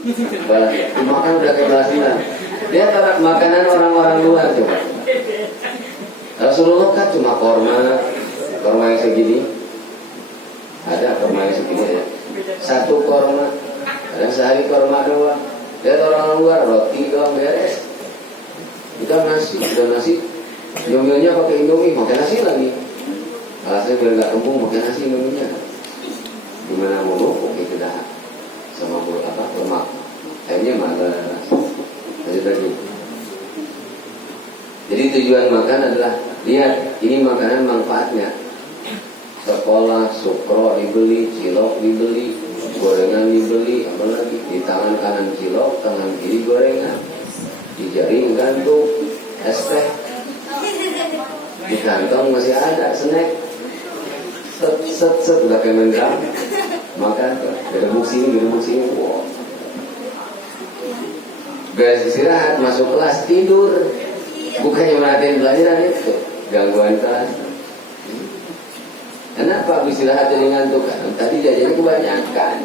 Dimakan udah kayak basilan. Dia taruh makanan orang-orang luar coba. Rasulullah kan cuma korma yang segini. Ada korma yang segini ya. Satu korma, ada sehari korma doang. Lihat orang luar roti doang beres. Udah nasi. Nyomilnya pakai Indomie, makan nasi lagi. Alasannya biar nggak kembung, makan nasi Indominya. Gimana mau numpuk itu dah sama lemak. Akhirnya malas. Lanjut lagi. Jadi tujuan makan adalah lihat ini makanan manfaatnya. Sekolah, sukro dibeli, cilok dibeli, gorengan dibeli, apalagi di tangan kanan cilok, tangan kiri gorengan, di jari gantung, es teh, di kantong masih ada snack, set udah kayak mendam, makan, gedebuk sini, wow. Beres istirahat, masuk kelas, tidur. Bukannya merhatiin pelajaran itu, gangguan kelas. Kenapa istirahat jadi ngantuk? Tadi jajannya kebanyakan.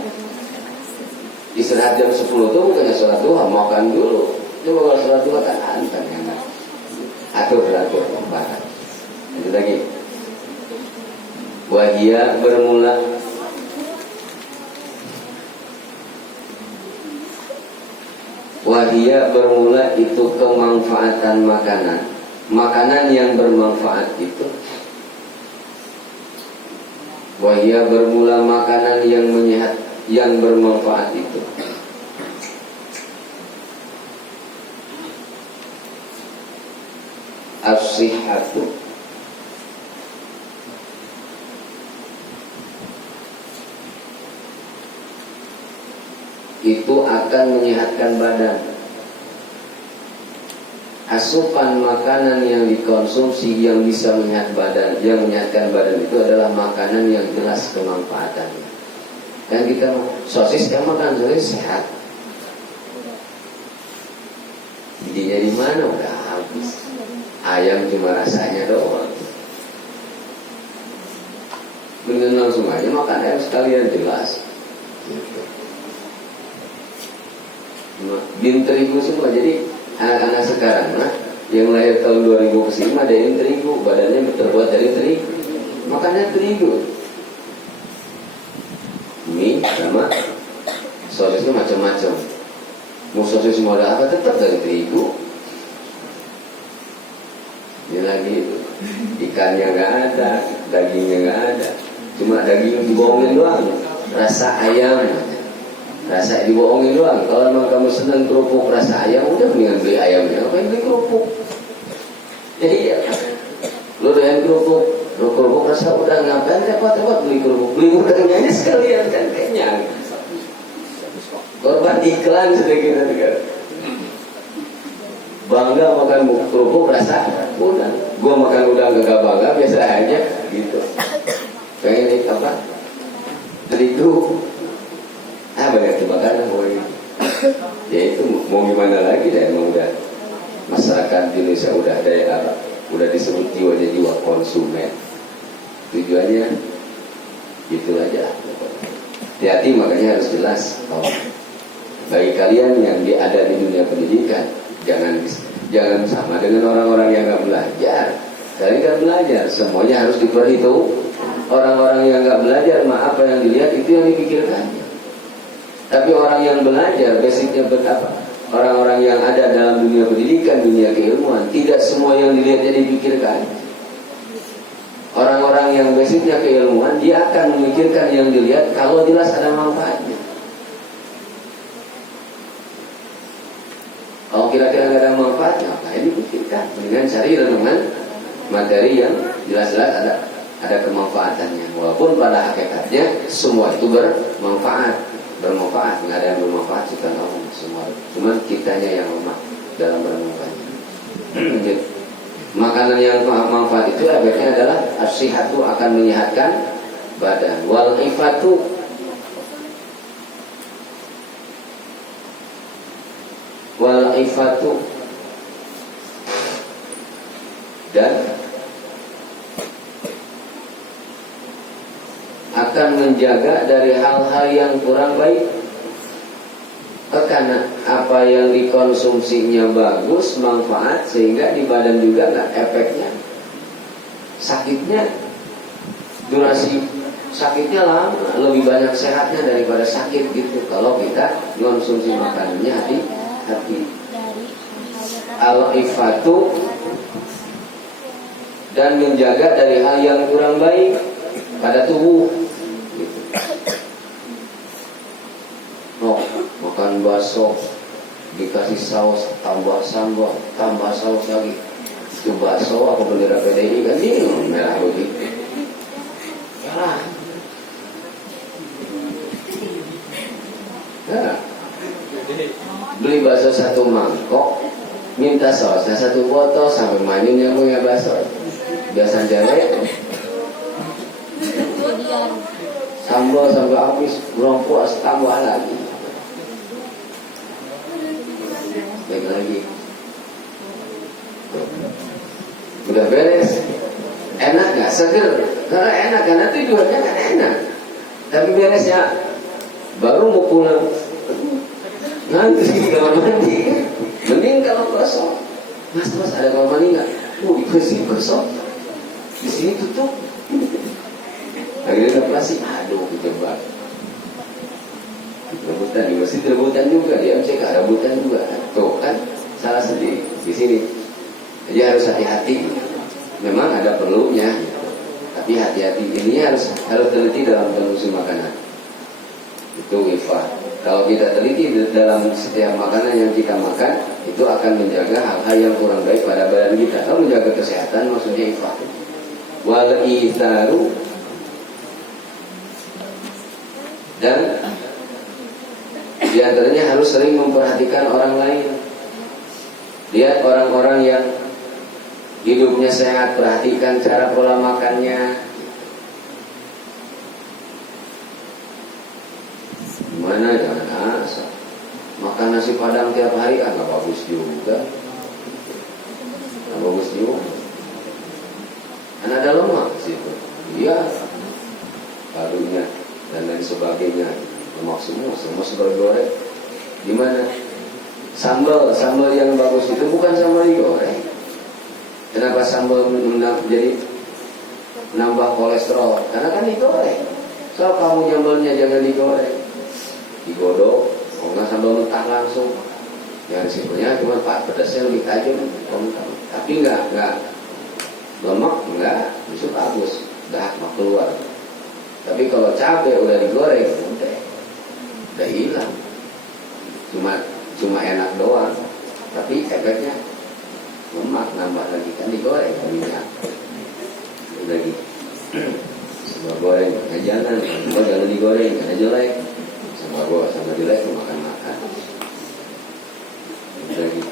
Istirahat jam 10 itu bukannya sholat duha, makan dulu. Coba kalau sholat duha kan antar enak. Atur barat. Lanjut lagi. Wahia bermula itu kemanfaatan makanan. Makanan yang bermanfaat itu. Wahia bermula makanan yang menyehat, yang bermanfaat itu. As-sihhatu. Itu akan menyehatkan badan. Asupan makanan yang dikonsumsi yang bisa menyehatkan badan itu adalah makanan yang jelas kemanfaatannya. Dan kita sosis yang makan sosis sehat. Giginya di mana udah habis. Ayam cuma rasanya doang. Mending langsung aja makan ayam sekalian jelas. Bin terigu semua. Jadi anak-anak sekarang yang lahir tahun 2000 kesini ada yang terigu, badannya terbuat dari terigu, makannya terigu. Mie sama sosisnya macam-macam. Mau sosis model apa tetap dari terigu. Ini lagi itu ikannya nggak ada, dagingnya nggak ada, cuma daging dibohongin doang, rasa ayam. Rasa dibohongin doang. Kalau memang kamu senang kerupuk rasa ayam, udah mendingan beli ayamnya. Apa yang beli kerupuk? Jadi ya, lo doyan kerupuk rasa udah ngapain repot-repot beli kerupuk? Beli udangnya aja sekalian kan kenyang. Korban iklan sedikit kan. Bangga makan kerupuk rasa udang. Gua makan udang gak bangga, biasa aja gitu. Pengen apa? Terigu. Banyak kebakaran pokoknya. Ya itu mau gimana lagi dah, emang udah masyarakat Indonesia udah ada apa? Udah disebut jiwa konsumen. Tujuannya gitu aja. Hati-hati, makanya harus jelas. Bagi kalian yang ada di dunia pendidikan, jangan sama dengan orang-orang yang nggak belajar. Kalian kan belajar, semuanya harus diperhitung. Orang-orang yang nggak belajar, apa yang dilihat itu yang dipikirkannya. Tapi orang yang belajar, basicnya berapa? Orang-orang yang ada dalam dunia pendidikan, dunia keilmuan, tidak semua yang dilihatnya dipikirkan. Orang-orang yang basicnya keilmuan, dia akan memikirkan yang dilihat kalau jelas ada manfaatnya. Kalau kira-kira nggak ada manfaatnya, apa yang dipikirkan? Dengan cari renungan materi yang jelas-jelas ada kemanfaatannya. Walaupun pada hakikatnya semua itu bermanfaat, nggak ada yang bermanfaat kita tahu semua. Cuman kitanya yang lemah dalam bermanfaatnya. Makanan yang manfaat itu efeknya adalah as-sihhatu, akan menyehatkan badan. Wal ifatu dan akan menjaga dari hal-hal yang kurang baik. karena apa yang dikonsumsinya bagus, manfaat, sehingga di badan juga nggak efeknya. Sakitnya, durasi sakitnya lama, lebih banyak sehatnya daripada sakit gitu. Kalau kita konsumsi makanannya hati-hati. Al-ifatu, dan menjaga dari hal yang kurang baik pada tubuh. Gitu. Oh, makan bakso dikasih saus, tambah sambal, tambah saus lagi. Itu bakso apa bendera PDI kan ini merah begitu. Ya. Nah, beli bakso satu mangkok, minta sausnya satu botol sampai manyun yang punya bakso. Biasa jelek. Sambal sampai habis, belum puas tambah lagi. Baik lagi. Udah beres. Enak gak? Seger. Karena enak, karena tujuannya kan enak. Tapi beresnya baru mau pulang, nanti di kamar mandi. Mending kalau kosong. Mas ada kamar mandi gak? Dikasih kosong. Di sini tutup. Akhirnya operasi. Aduh, kejebak. Rebutan di masjid, rebutan juga di MCK, rebutan juga. Tuh kan salah sendiri di sini. Jadi harus hati-hati. Memang ada perlunya, tapi hati-hati. Ini harus teliti dalam konsumsi makanan. Itu ifah. Kalau kita teliti dalam setiap makanan yang kita makan, itu akan menjaga hal-hal yang kurang baik pada badan kita. Kalau menjaga kesehatan maksudnya ifah. Wal itharu, dan diantaranya harus sering memperhatikan orang lain. Lihat orang-orang yang hidupnya sehat, perhatikan cara pola makannya. Gimana jangan asal makan nasi padang tiap hari, nggak bagus juga. Nggak bagus juga. Kan ada lemak situ. Iya, karunya dan lain sebagainya. Lemak semua goreng. Gimana? Sambal yang bagus itu bukan sambal digoreng. Kenapa sambal jadi nambah kolesterol? Karena kan digoreng. So kamu nyambalnya jangan digoreng, digodok. Kalau nggak sambal mentah langsung. Yang simpelnya cuma pedasnya lebih tajam. Tapi nggak lemak nggak, justru bagus, dah keluar. Tapi kalau cabai udah digoreng, udah hilang. Cuma enak doang, tapi efeknya lemak nambah lagi, kan digoreng minyak. Udah gitu. Semua goreng, jangan digoreng, karena jelek. Sama jelek makan. Udah gitu.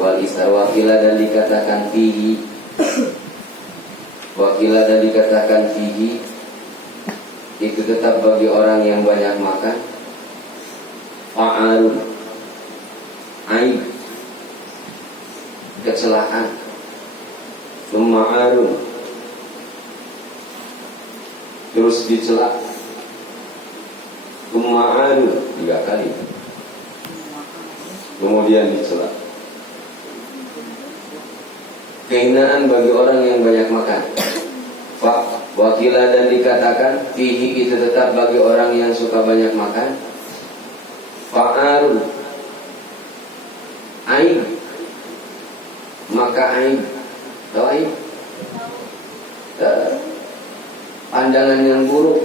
Wal istarwakila, dan dikatakan fihi. Wakila, dan dikatakan fihi, itu tetap bagi orang yang banyak makan. Fa'arun, aib, kecelakaan. Ma'arun, terus dicela. Ma'arun 3 kali, kemudian dicela. Kehinaan bagi orang yang banyak makan. Wakila, dan dikatakan fihi, itu tetap bagi orang yang suka banyak makan. Fa'arun, aib, maka aib. Tahu aib? Pandangan yang buruk.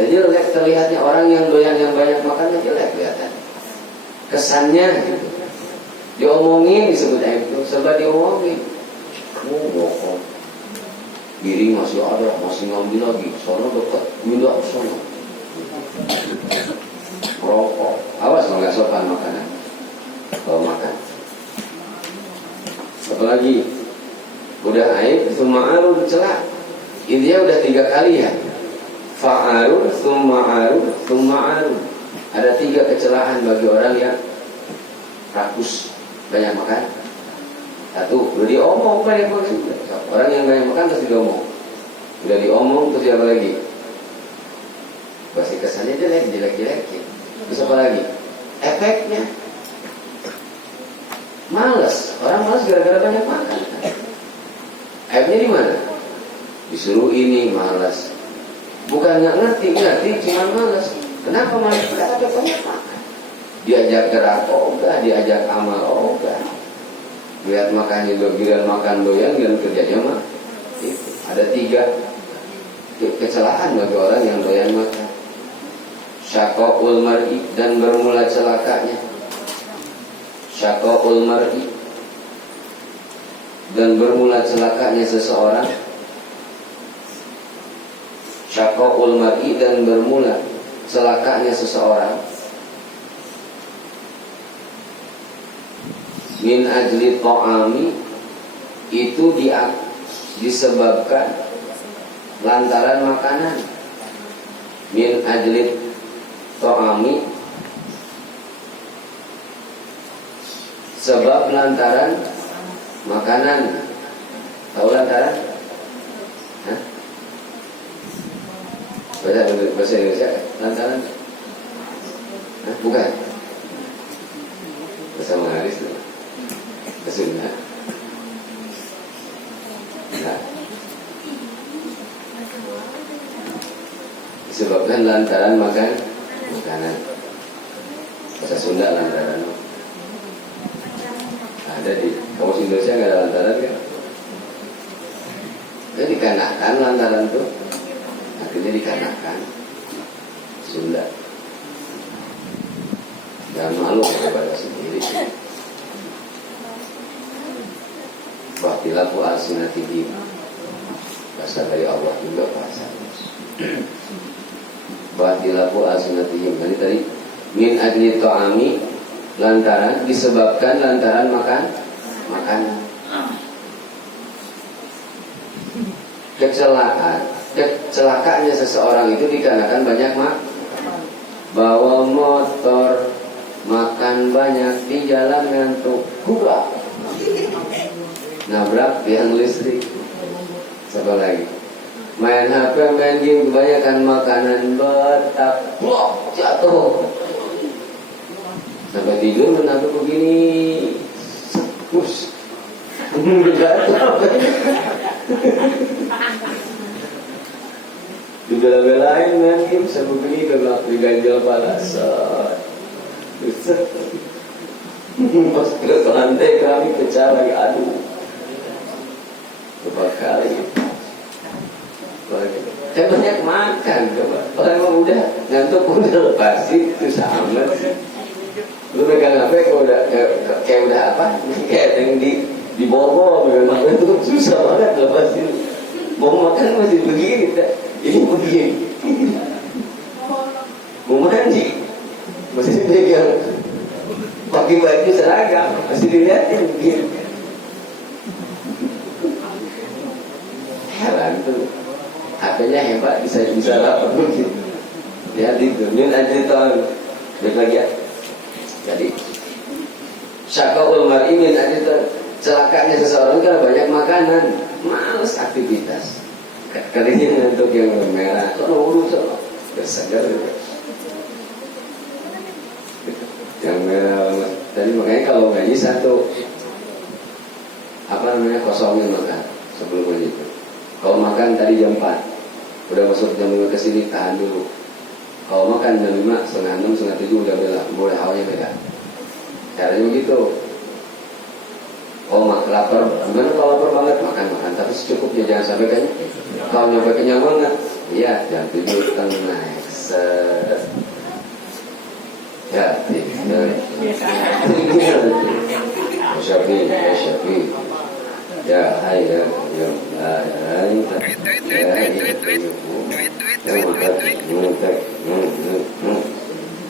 Jadi jelek terlihatnya. Orang yang doyan yang banyak makannya jelek kelihatan. Kesannya gitu. Diomongin disebut aib itu, sebab diomongin. Bohong. Giring masih ada, masih ngambil lagi. Soalnya dekat, minta sono. Rokok. Awas kalau nggak sopan makanan. Kalau makan. Apalagi udah aib, suma'arun, celak. Intinya udah 3 kali ya. Fa'arun, suma'arun. Ada 3 kecelakaan bagi orang yang rakus banyak makan. 1, udah diomong banyak makan. Orang yang banyak makan pasti diomong. Udah diomong terus apa lagi? Pasti kesannya jelek-jelekin. Terus apa lagi? Efeknya malas. Orang malas gara-gara banyak makan. Efeknya di mana? Disuruh ini malas. Bukan nggak ngerti, cuma malas. Kenapa malas? Karena banyak makan. Diajak gerak ogah, diajak amal ogah. Lihat makannya giliran makan doyan, giliran kerjanya mah. Ada 3 kecelakaan bagi orang yang doyan makan. Syaqaul mar'i, dan bermula celakanya. Syaqaul mar'i, dan bermula celakanya seseorang. Syaqaul mar'i, dan bermula celakanya seseorang. Min ajli ta'ami, itu disebabkan lantaran makanan. Min ajli ta'ami, sebab lantaran makanan. Tahu lantaran? Hah? Bahasa Indonesia lantaran? Hah? Bukan. Bahasa Maharis tuh. Kesuna. Nah. Disebabkan lantaran makanan. Bahasa Sunda lantaran. Ada di kamus Indonesia nggak ada lantaran kan? Jadi dikarenakan lantaran tuh, artinya dikarenakan Sunda. Jangan malu kepada sendiri. Waqtilafu alsinatihim, bahasa dari Allah juga bahasa. Waqtilafu alsinatihim. Jadi tadi min ajli ta'ami, lantaran, disebabkan lantaran makan. Kecelakaannya seseorang itu dikarenakan banyak bawa motor, makan banyak, di jalan ngantuk, kuda, nabrak tiang listrik. Siapa lagi? Main HP, main game, kebanyakan makanan, betak, blok, jatuh. Sampai tidur menabrak begini, sepus, jatuh. Dibela-belain main game, sampai begini gelap, diganjal palasan. Pas ke lantai kami pecah lagi, aduh. Berapa kali saya banyak makan, coba. Kalau emang udah ngantuk, udah pasti itu sama. Lu megang HP kayak udah apa? Kayak yang di bawah megang makan itu susah banget lepasin. Mau makan masih begini, ini begini. Mau mandi masih pegang, pakai baju seragam masih dilihatin begini. Heran tuh, HP-nya hebat, bisa rapat begitu. Lihat itu, min ajli ta'am. Lihat lagi ya. Jadi syaqaul mar'i min ajli ta'am, celakanya seseorang karena banyak makanan, males aktivitas. Kalinya ngantuk yang merah, sono urus sono, bersegar juga. Yang merah, tadi makanya kalau gaji satu, kosongin makan sebelum itu. Kalau makan tadi jam 4, udah masuk jam 5 kesini, tahan dulu. Kalau makan jam 5, setengah 6, setengah 7 udah boleh awalnya beda. Caranya begitu. Oh lapar, gimana kalau lapar banget makan, tapi secukupnya, jangan sampai kenyang. Kalau nyampe kenyang banget, iya jam 7 tengah set. Ya, Syafi. Ya, hai ya,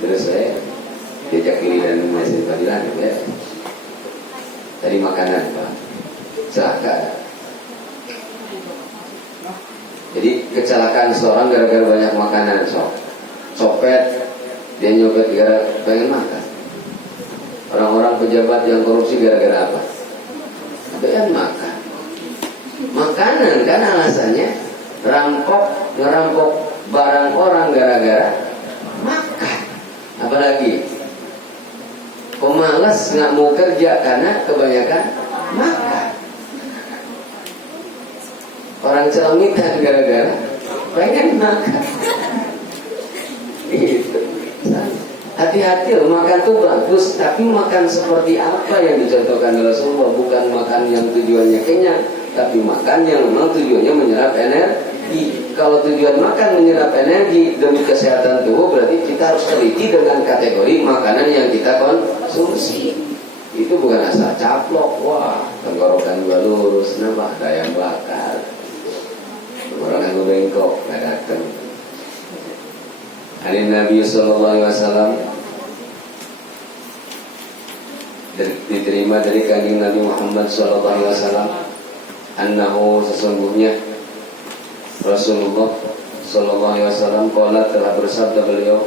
terus saya diajak kiri dan masih padilan ya. Dari makanan Pak, celaka. Jadi kecelakaan seorang gara-gara banyak makanan. Copet, dia nyopet gara pengen makan. Orang-orang pejabat yang korupsi gara-gara apa? Pengen makan. Makanan kan alasannya. Ngerampok barang orang gara-gara makan. Apalagi pemalas nggak mau kerja karena kebanyakan makan. Orang celamitan gara-gara pengen makan. Gitu. Hati-hati loh, makan tuh bagus, tapi makan seperti apa yang dicontohkan Rasulullah. Bukan makan yang tujuannya kenyang, tapi makan yang memang tujuannya menyerap energi. Kalau tujuan makan menyerap energi demi kesehatan tubuh, berarti kita harus teliti dengan kategori makanan yang kita konsumsi. Itu bukan asal caplok, wah tenggorokan gua lurus, nama ada yang bakar, tenggorokan gua bengkok, nggak datang. Hadis Nabi Sallallahu Alaihi Wasallam diterima dari kanjeng Nabi Muhammad Sallallahu Alaihi Wasallam, annahu sesungguhnya Rasulullah Sallallahu Alaihi Wasallam qala telah bersabda beliau,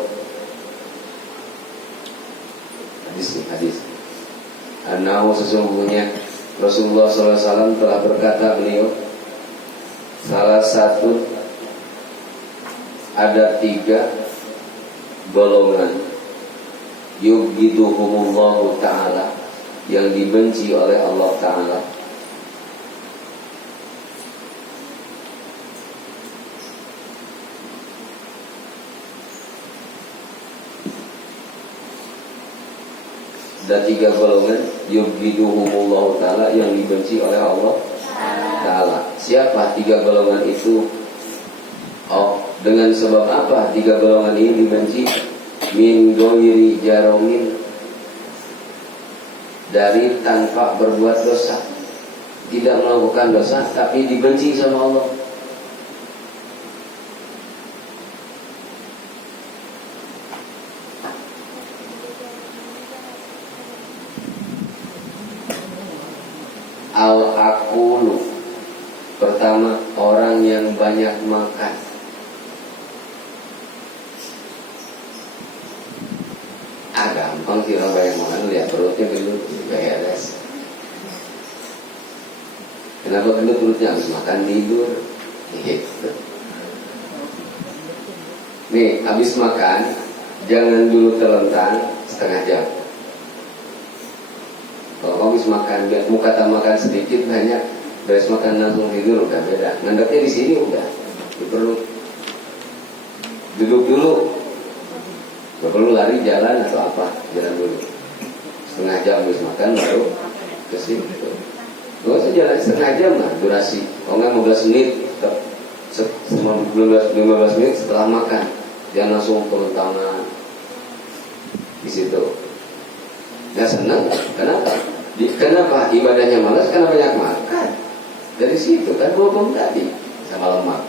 hadis annahu sesungguhnya Rasulullah Sallallahu Alaihi Wasallam telah berkata beliau, salah satu ada 3 golongan yubghiduhumullahu ta'ala yang dibenci oleh Allah Ta'ala. Ada 3 golongan yubghiduhumullahu ta'ala yang dibenci oleh Allah Ta'ala. Siapa 3 golongan itu? Dengan sebab apa 3 golongan ini dibenci? Min ghairi jaromin, dari tanpa berbuat dosa, tidak melakukan dosa tapi dibenci sama Allah. Al-akulu, pertama orang yang banyak makan. Gampang sih orang banyak makan, lihat perutnya gendut, beres. Kenapa gendut? Perutnya habis makan tidur. Gitu. Nih, habis makan jangan dulu terlentang setengah jam. Kalau kamu habis makan, mau kata makan sedikit banyak, beres makan langsung tidur udah beda. Ngendapnya di sini udah di perut. Duduk dulu. Gak perlu lari, jalan atau apa, jalan dulu setengah jam habis makan baru ke sini. Gak usah jalan setengah jam lah durasi. Kalau nggak 15 menit 15 menit setelah makan, jangan langsung turun tangan di situ. Nggak senang, kenapa? Kenapa ibadahnya malas? Karena banyak makan. Dari situ kan bobong tadi sama lemak.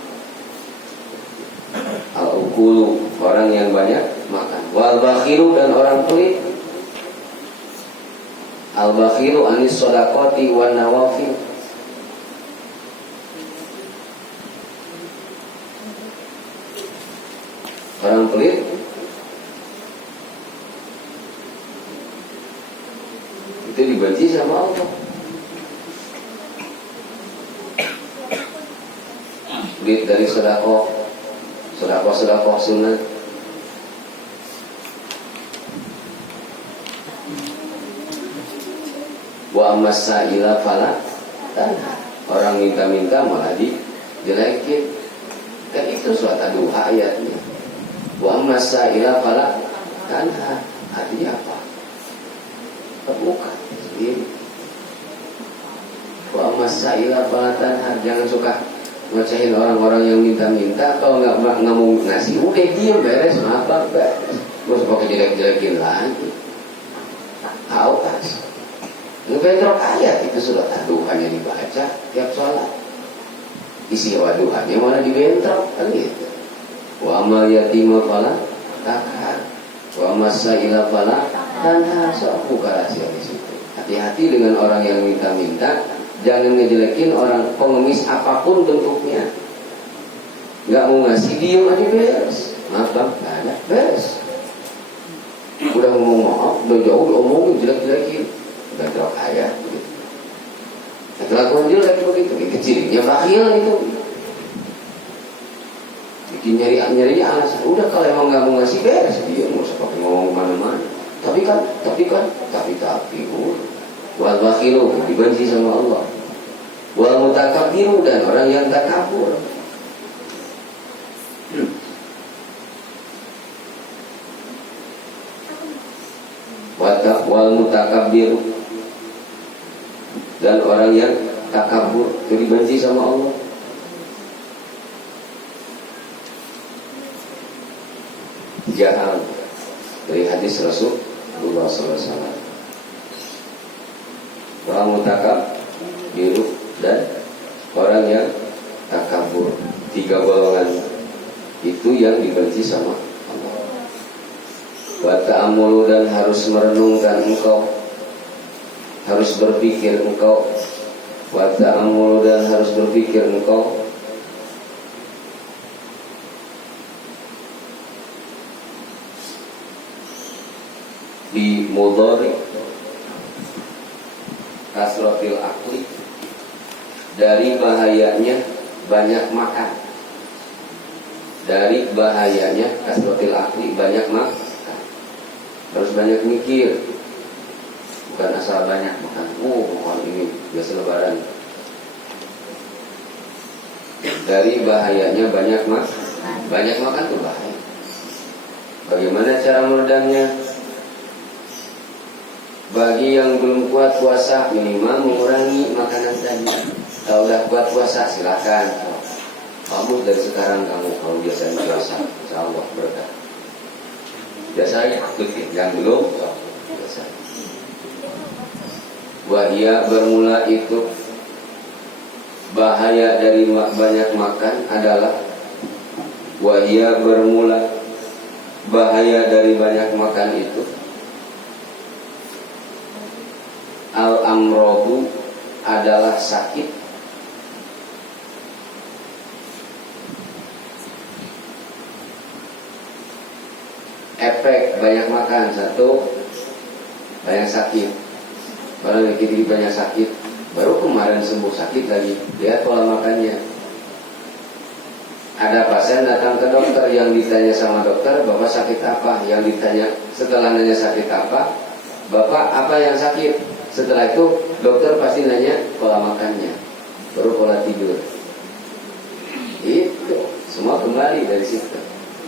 Al-ukulu, orang yang banyak makan. Wal bakhilu, dan orang pelit. Al-bakhilu anis shadaqati wan nawafil. Orang pelit itu dibenci sama Allah. Pelit dari sedekah sunnah. Wa masaila fala tanha, orang minta-minta malah dijelekin. Dan itu surat Duha ayatnya. Wa masaila fala tanha, artinya apa? Terbuka sendiri. Wa masaila fala tanha, jangan suka ngocehin orang-orang yang minta-minta. Kalau nggak mau ngasih, udah diem, beres, apa beres. Terus pakai jelek-jelekin lagi. Awas. Ngebentrok ayat itu surat duhanya dibaca tiap sholat. Isi waduhannya malah dibentrok kan gitu. Wa amal yatima fala takhar, wa masaila fala tanha. Buka rahasia di situ. Hati-hati dengan orang yang minta-minta. Jangan ngejelekin orang pengemis apapun bentuknya. Nggak mau ngasih, diem aja beres. Maaf bang, nggak ada, beres. Udah ngomong maaf, udah jauh diomongin, jelek-jelekin. Udah drop ayat gitu. Nah, kelakuan jelek begitu. Kecilnya bakhil itu. Bikin nyarinya alasan. Udah kalau emang nggak mau ngasih, beres. Dia mau usah pakai ngomong mana-mana. Tapi wal bakhilu dibenci sama Allah. Wal mutakabbiru dan orang yang takabur. Wal mutakabbiru dan orang yang takabur dibenci sama Allah. Jahal dari hadis Rasulullah SAW. Orang mutakabbiru dan orang yang takabur, 3 golongan itu yang dibenci sama Allah. Wa ta'ammulu dan harus merenungkan engkau, harus berpikir engkau. Wa ta'ammulu dan harus berpikir engkau di mudhari kasratil akli, dari bahayanya banyak makan. Dari bahayanya kasratil akli, banyak makan. Harus banyak mikir. Bukan asal banyak makan. Makan ini biasa lebaran. Dari bahayanya banyak makan. Banyak makan itu bahaya. Bagaimana cara meredamnya? Bagi yang belum kuat puasa, minimal mengurangi makanan tadi. Kalau udah kuat puasa, silakan. Kamu dari sekarang kalau biasanya puasa, insya Allah berkah. Biasanya ikutin, yang belum biasa. Wahia bermula itu bahaya dari banyak makan adalah wahia bermula bahaya dari banyak makan itu al-amrodu adalah sakit. Efek banyak makan, satu, banyak sakit. Kalau lagi banyak sakit, baru kemarin sembuh sakit lagi. Lihat pola makannya. Ada pasien datang ke dokter, yang ditanya sama dokter, Bapak sakit apa? Yang ditanya setelah nanya sakit apa, Bapak apa yang sakit? Setelah itu dokter pasti nanya pola makannya, baru pola tidur. Itu semua kembali dari situ.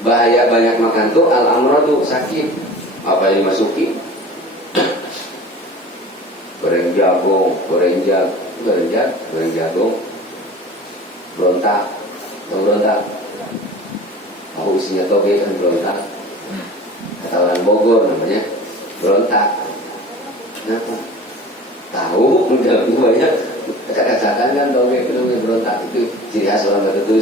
Bahaya banyak makan tuh al-amradu, sakit. Apa yang dimasuki? Goreng jagung, goreng jagung, berontak, tahu isinya toge kan berontak. Kata orang Bogor namanya berontak. Kenapa? Tahu dalamnya banyak kacang-kacangan kan, toge berontak itu ciri khas orang tertentu.